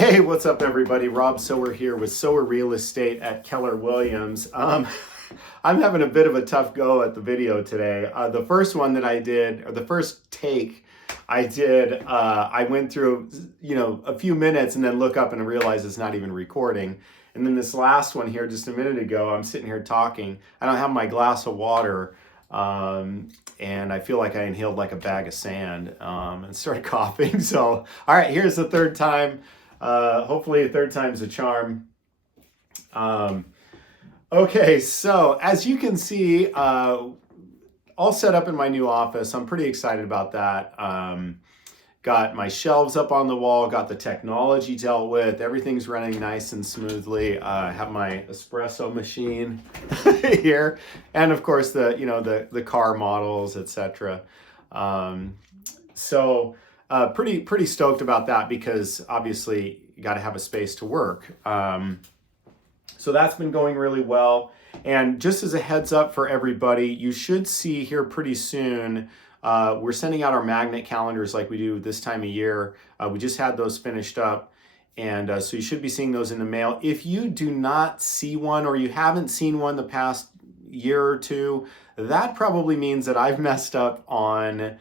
Hey, what's up, everybody? Rob Sower here with Sower Real Estate at Keller Williams. I'm having a bit of a tough go at the video today. The first one that I did, or the first take I did, I went through, a few minutes and then look up and realize it's not even recording. And then this last one here, just a minute ago, I'm sitting here talking. I don't have my glass of water. And I feel like I inhaled like a bag of sand and started coughing. So, all right, here's the third time. Hopefully, the third time's a charm. Okay, so as you can see, all set up in my new office. I'm pretty excited about that. Got my shelves up on the wall, got the technology dealt with, everything's running nice and smoothly. I have my espresso machine here, and of course the car models, etc. Pretty stoked about that because obviously you got to have a space to work. So that's been going really well. And just as a heads up for everybody, you should see here pretty soon. We're sending out our magnet calendars like we do this time of year. We just had those finished up. And so you should be seeing those in the mail. If you do not see one or you haven't seen one the past year or two, that probably means that I've messed up on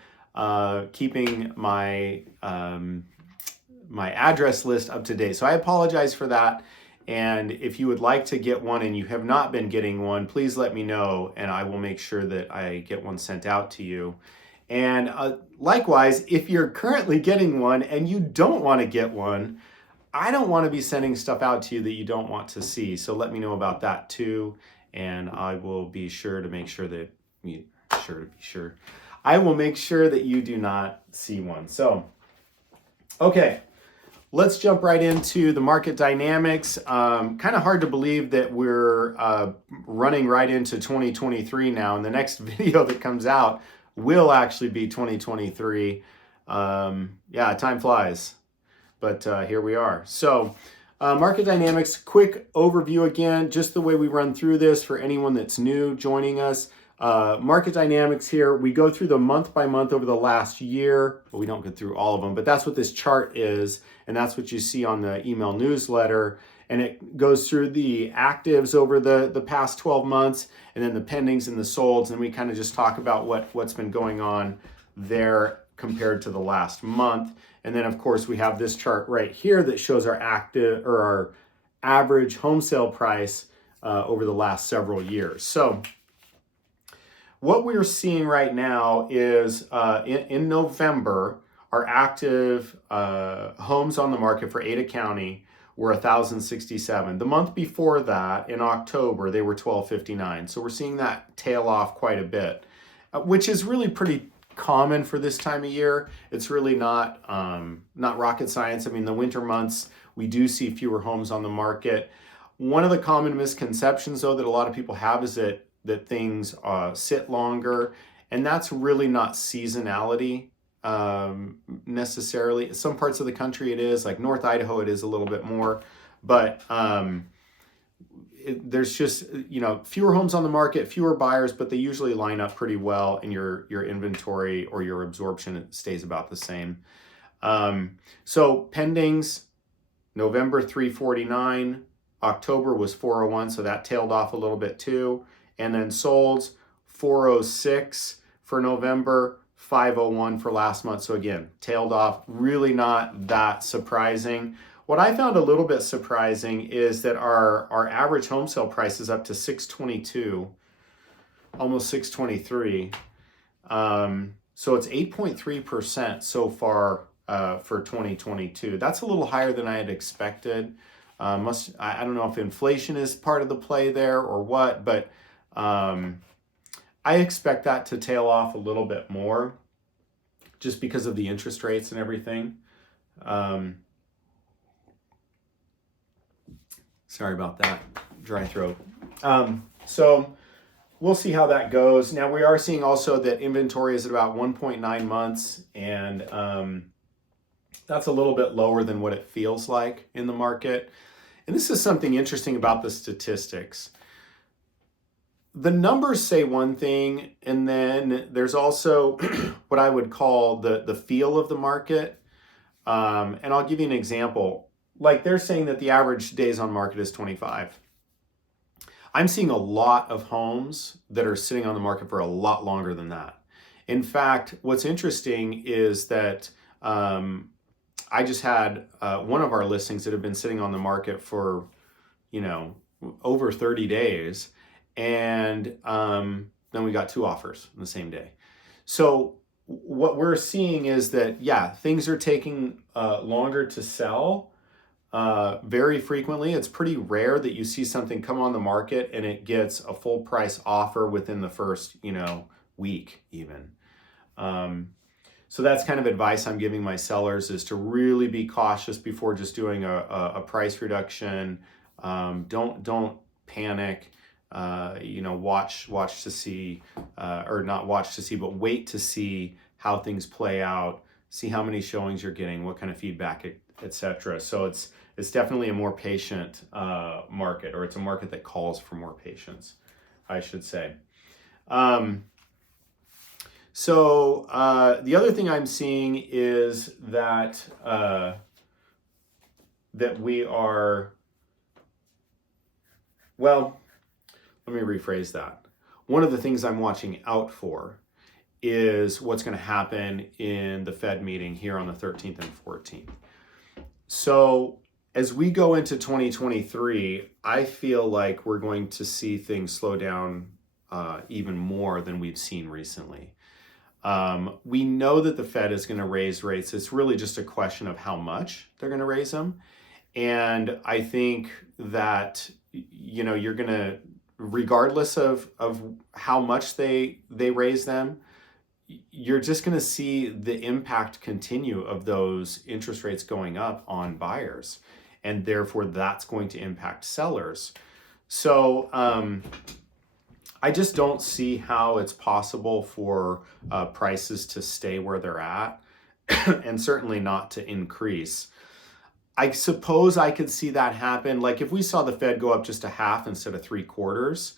keeping my my address list up to date. So I apologize for that. And if you would like to get one and you have not been getting one, please let me know and I will make sure that I get one sent out to you. And likewise, if you're currently getting one and you don't want to get one, I don't want to be sending stuff out to you that you don't want to see. So let me know about that too. And I will be sure to make sure that I will make sure that you do not see one. So, okay. Let's jump right into the market dynamics. Kind of hard to believe that we're running right into 2023 now, and the next video that comes out will actually be 2023. Yeah, time flies, but here we are. So, market dynamics, quick overview again, just the way we run through this for anyone that's new joining us. Market dynamics here, we go through the month by month over the last year. Well, we don't go through all of them, but that's what this chart is, and that's what you see on the email newsletter. And it goes through the actives over the past 12 months, and then the pendings and the solds, and we kind of just talk about what's been going on there compared to the last month. And then, of course, we have this chart right here that shows our active or our average home sale price over the last several years. So what we're seeing right now is in November, our active homes on the market for Ada County were 1,067. The month before that, in October, they were 1,259. So we're seeing that tail off quite a bit, which is really pretty common for this time of year. It's really not rocket science. I mean, the winter months, we do see fewer homes on the market. One of the common misconceptions, though, that a lot of people have is that things sit longer, and that's really not seasonality necessarily. Some parts of the country it is, like North Idaho it is a little bit more, but there's just fewer homes on the market, fewer buyers, but they usually line up pretty well, and your inventory or your absorption stays about the same. So pendings, November 349, October was 401, so that tailed off a little bit too. And then solds, 406 for November, 501 for last month. So again, tailed off, really not that surprising. What I found a little bit surprising is that our average home sale price is up to 622, almost 623. So it's 8.3% so far for 2022. That's a little higher than I had expected. I don't know if inflation is part of the play there or what, but I expect that to tail off a little bit more just because of the interest rates and everything. Sorry about that, dry throat. So we'll see how that goes. Now we are seeing also that inventory is at about 1.9 months, and that's a little bit lower than what it feels like in the market. And this is something interesting about the statistics. The numbers say one thing, and then there's also what I would call the feel of the market. And I'll give you an example. like they're saying that the average days on market is 25. I'm seeing a lot of homes that are sitting on the market for a lot longer than that. In fact, what's interesting is that I just had one of our listings that have been sitting on the market for, over 30 days. And then we got 2 offers in the same day. So what we're seeing is that, yeah, things are taking longer to sell. Very frequently, it's pretty rare that you see something come on the market and it gets a full price offer within the first, week even. So that's kind of advice I'm giving my sellers, is to really be cautious before just doing a price reduction. Don't panic. Watch to see, or not watch to see, but wait to see how things play out. See how many showings you're getting, what kind of feedback, etc. So it's definitely a more patient market, or it's a market that calls for more patience, I should say. So the other thing I'm seeing is that that we are, well, let me rephrase that. One of the things I'm watching out for is what's going to happen in the Fed meeting here on the 13th and 14th. So as we go into 2023, I feel like we're going to see things slow down even more than we've seen recently. We know that the Fed is going to raise rates. It's really just a question of how much they're going to raise them. And I think that, you're going to, regardless of how much they raise them, you're just going to see the impact continue of those interest rates going up on buyers. And therefore, that's going to impact sellers. So I just don't see how it's possible for prices to stay where they're at, and certainly not to increase. I suppose I could see that happen. Like if we saw the Fed go up just a half instead of 3/4,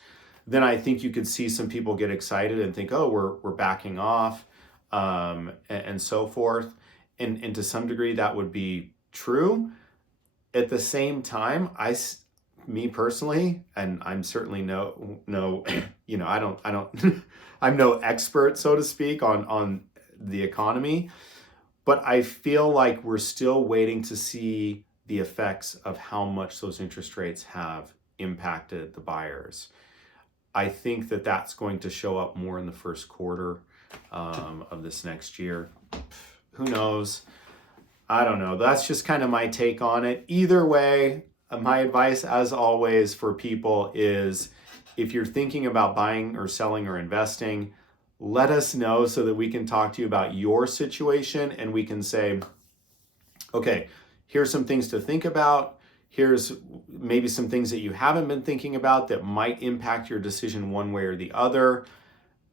then I think you could see some people get excited and think, oh, we're backing off, and so forth. And to some degree that would be true. At the same time, me personally, and I'm certainly no, I don't, I'm no expert, so to speak, on the economy, but I feel like we're still waiting to see the effects of how much those interest rates have impacted the buyers. I think that that's going to show up more in the first quarter of this next year. Who knows? I don't know. That's just kind of my take on it. Either way, my advice, as always, for people is, if you're thinking about buying or selling or investing, let us know so that we can talk to you about your situation, and we can say, okay, here's some things to think about. Here's maybe some things that you haven't been thinking about that might impact your decision one way or the other,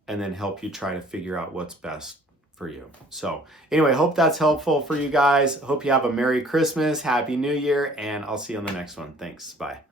and then help you try to figure out what's best for you. So anyway, hope that's helpful for you guys. Hope you have a Merry Christmas, Happy New Year, and I'll see you on the next one. Thanks. Bye.